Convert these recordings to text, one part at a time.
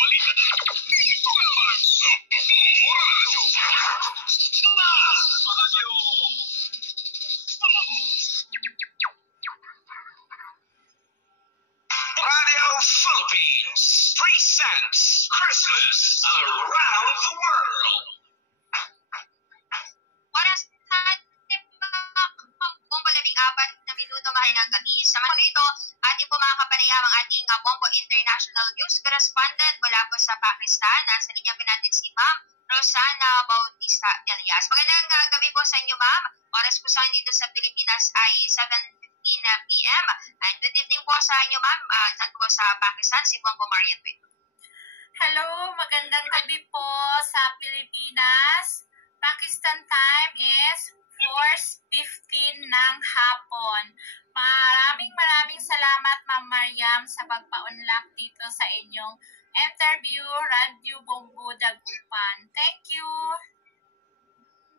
balita na dito naman sa Bombo Radio. Radio Philippines presents Christmas Around the World. Oras natin mga Bombo 14 na mahal ng gabi. Sa mga ito, ating po mga kapanayam ang ating Bombo International News Correspondent mula po sa Pakistan. Nasa linya po natin si Ma'am Rosana Bautista Elias. Magandang gabi po sa inyo, Ma'am. Oras po sa dito sa Pilipinas ay 7:15 p.m. And good evening po sa inyo, Ma'am. Dyan po sa Pakistan, si Bombo Marian. Hello, magandang gabi po sa Pilipinas. Pakistan time is 4:15 ng hapon. Maraming salamat, Ma'am Mariam, sa pagpa-unlock dito sa inyong interview, Radio Bombo Dagupan. Thank you.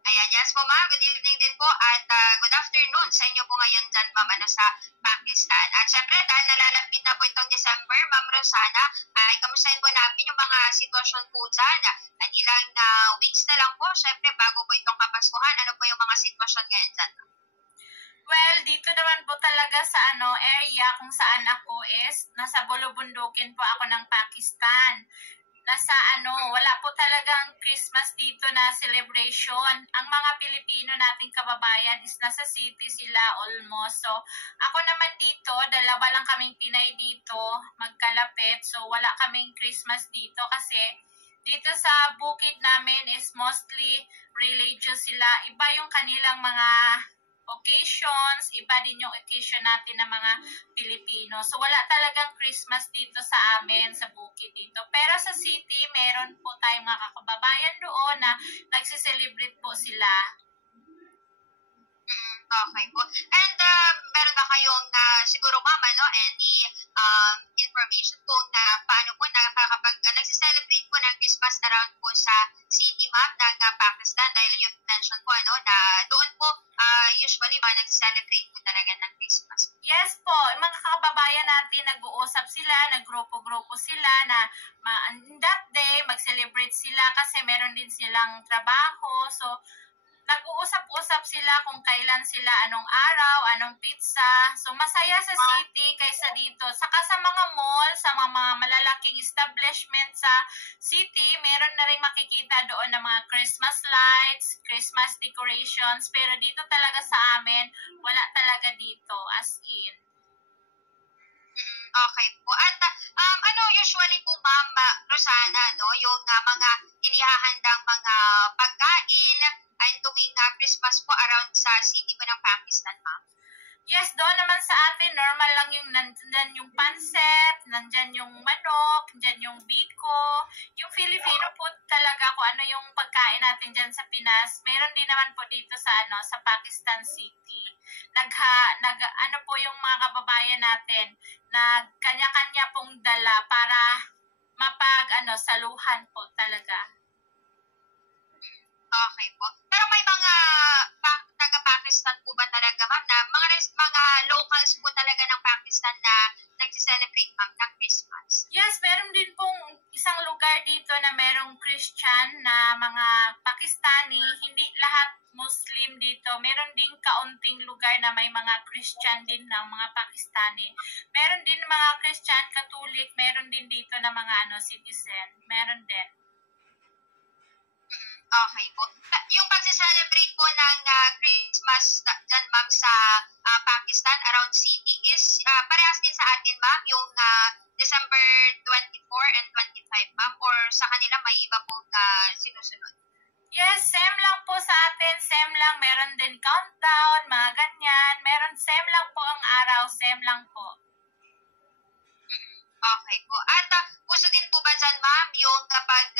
Ayan, yes po, Ma'am. Good evening din po at good afternoon sa inyo po ngayon dyan, Ma'am, sa Pakistan. At syempre, dahil nalalapit na po itong December, Ma'am Rosana, ay kamustahin po namin yung mga sitwasyon po dyan. At ilang weeks na lang po, syempre, bago po itong Kapaskuhan, ano po yung mga sitwasyon ngayon dyan? Well, dito naman po talaga sa area kung saan ako is, nasa bulubundukin po ako ng Pakistan. Wala po talagang Christmas dito na celebration. Ang mga Pilipino nating kababayan is nasa city sila almost. So, ako naman dito, dalawa lang kaming Pinay dito, magkalapit. So, wala kaming Christmas dito kasi dito sa bukid namin is mostly religious sila. Iba yung kanilang mga occasions, iba din yung occasion natin ng mga Pilipino. So, wala talagang Christmas dito sa amin, sa bukid dito. Pero sa city, meron po tayong mga kababayan doon na nagsiselebrate po sila. Okay po. And meron ba kayong siguro, Ma'am, any information po na paano po kapag nagsiselebrate po ng Christmas around po sa city, Ma'am, ng Pakistan, dahil you mentioned po na doon po usually nagsiselebrate po talaga ng Christmas. Yes po, mga kababayan natin nag-uusap sila, naggrupo-grupo sila na that day mag-celebrate sila kasi meron din silang trabaho. So, nag-uusap-usap sila kung kailan sila, anong araw, anong pizza. So, masaya sa city kaysa dito. Saka sa mga mall, sa mga malalaking establishment sa city, meron na rin makikita doon ng mga Christmas lights, Christmas decorations. Pero dito talaga sa amin, wala talaga dito, as in. Okay po. At ano usually po, Ma'am Rosana, yung mga inihahandang mga pagkain ay tuwing Christmas po around sa city po ng Pakistan, Ma'am? Yes, doon naman sa atin, normal lang yung nandyan yung pancit, nandyan yung manok, nandyan yung biko. Yung Filipino food talaga, kung ano yung pagkain natin dyan sa Pinas, meron din naman po dito sa sa Pakistan City. Ano po yung mga kababayan natin, kanya-kanya pong dala para saluhan po talaga. Okay po. Pero may mga taga-Pakistan po ba talaga, Ma'am, na mga locals po talaga ng Pakistan na nagsiselebrate, Ma'am, ng Christmas? Yes, meron din pong isang lugar dito na merong Christian na mga Pakistani. Hindi lahat Muslim dito. Meron din kaunting lugar na may mga Christian din ng mga Pakistani. Meron din mga Christian, Catholic, meron din dito na mga citizen. Meron din. Okay po. Yung pag-celebrate po ng Christmas dyan, Ma'am, sa Pakistan, around city, is parehas din sa atin, Ma'am, yung December 24 and 25, Ma'am, or sa kanila may iba pong sinusunod? Yes, same lang po sa atin. Same lang. Meron din countdown, mga ganyan. Same lang po ang araw. Same lang po. Okay po. At uso din po ba dyan, Ma'am, yung kapag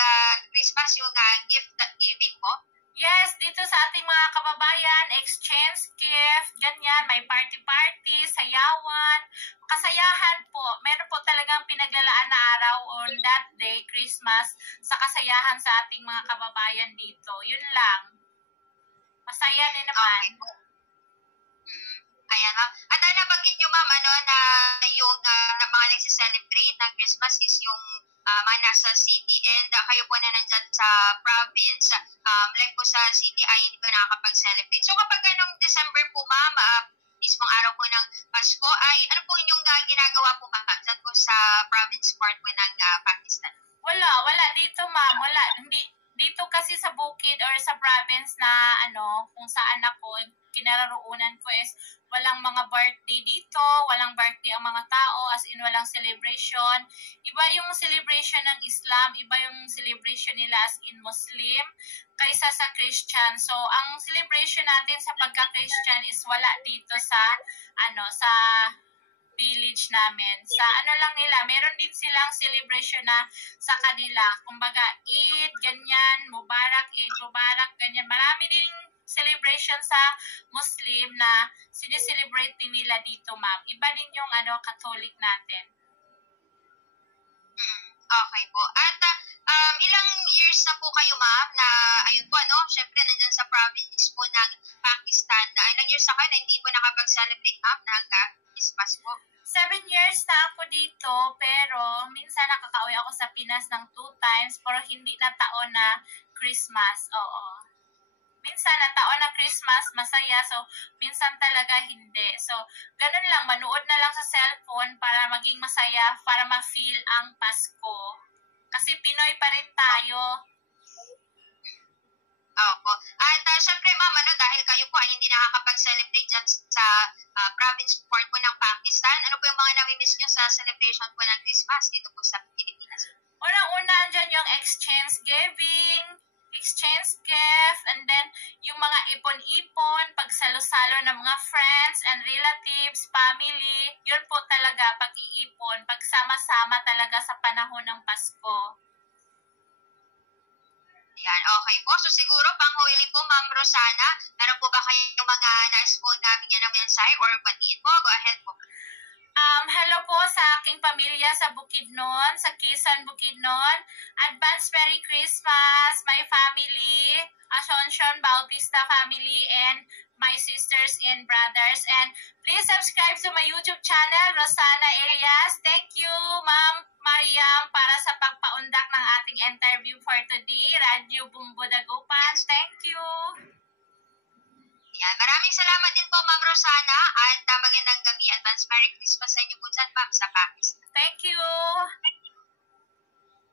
Christmas, yung gift giving po? Yes, dito sa ating mga kababayan, exchange gift, ganyan, may party-party, sayawan, kasayahan po. Meron po talagang pinaglalaan na araw on that day, Christmas, sa kasayahan sa ating mga kababayan dito. Yun lang. Masaya din naman. Okay. Ayan, Ma'am. At nabanggit nyo, Ma'am, na yung na mga nagsiselebrate ng Christmas is yung mga nasa city and kayo po na nandyan sa province, like po sa city ay hindi pa nakakapag-celebrate. So kapag anong December po ma'am, mismong araw po ng Pasko ay ano po inyong ginagawa po ma'am dyan po sa province part po ng Pakistan? Wala dito ma'am, wala. Hindi, dito kasi sa bukid or sa province na kung saan ako, kinaroroonan ko is walang mga birthday dito, walang birthday ang mga tao, as in walang celebration. Iba yung celebration ng Islam, iba yung celebration nila as in Muslim, kaysa sa Christian. So, ang celebration natin sa pagka-Christian is wala dito sa, sa village namin. Sa lang nila, meron din silang celebration na sa kanila. Kumbaga, Eid, ganyan, Eid Mubarak, ganyan. Marami din celebration sa Muslim na sineselebrate din nila dito, ma'am. Iba din yung Catholic natin. Okay po. At ilang years na po kayo ma'am na, ayun po syempre nandyan sa province po ng Pakistan. Ilang years na kayo na hindi po nakapag-celebrate ma'am ng Christmas po? 7 years na ako dito, pero minsan nakakauwi ako sa Pinas ng 2 times, pero hindi na taon na Christmas. Oo. Minsan na taon na Christmas, masaya. So, minsan talaga hindi. So, ganun lang. Manood na lang sa cellphone para maging masaya, para ma-feel ang Pasko. Kasi Pinoy pa rin tayo. Opo. At syempre ma'am, dahil kayo po ay hindi nakakapag-celebrate dyan sa province part po ng Pakistan, ano po yung mga nami-miss nyo sa celebration po ng Christmas dito po sa Pilipinas? Unang-una andyan yung exchange gift, and then yung mga ipon-ipon, pagsalo-salo ng mga friends and relatives, family, yun po talaga, pag-iipon, pagsama-sama talaga sa panahon ng Pasko. Yan, okay po. So siguro, panghuli po, Ma'am Rosana, meron po ba kayong mga nais po na bigyan ng mensahe or batiin po? Go ahead po. Hello po sa aking pamilya sa Bukidnon, sa Quezon, Bukidnon. Advance Merry Christmas, my family, Asuncion Bautista family, and my sisters and brothers. And please subscribe to my YouTube channel, Rosana Elias. Thank you, Ma'am Mariam, para sa pagpaundak ng ating interview for today. Radyo Bumbo Dagupan. Thank you. Yan. Maraming salamat din po, Ma'am Rosana, at magandang gabi. Advance Merry Christmas sa inyo po dyan, Ma'am, sa Pakistan. Thank you.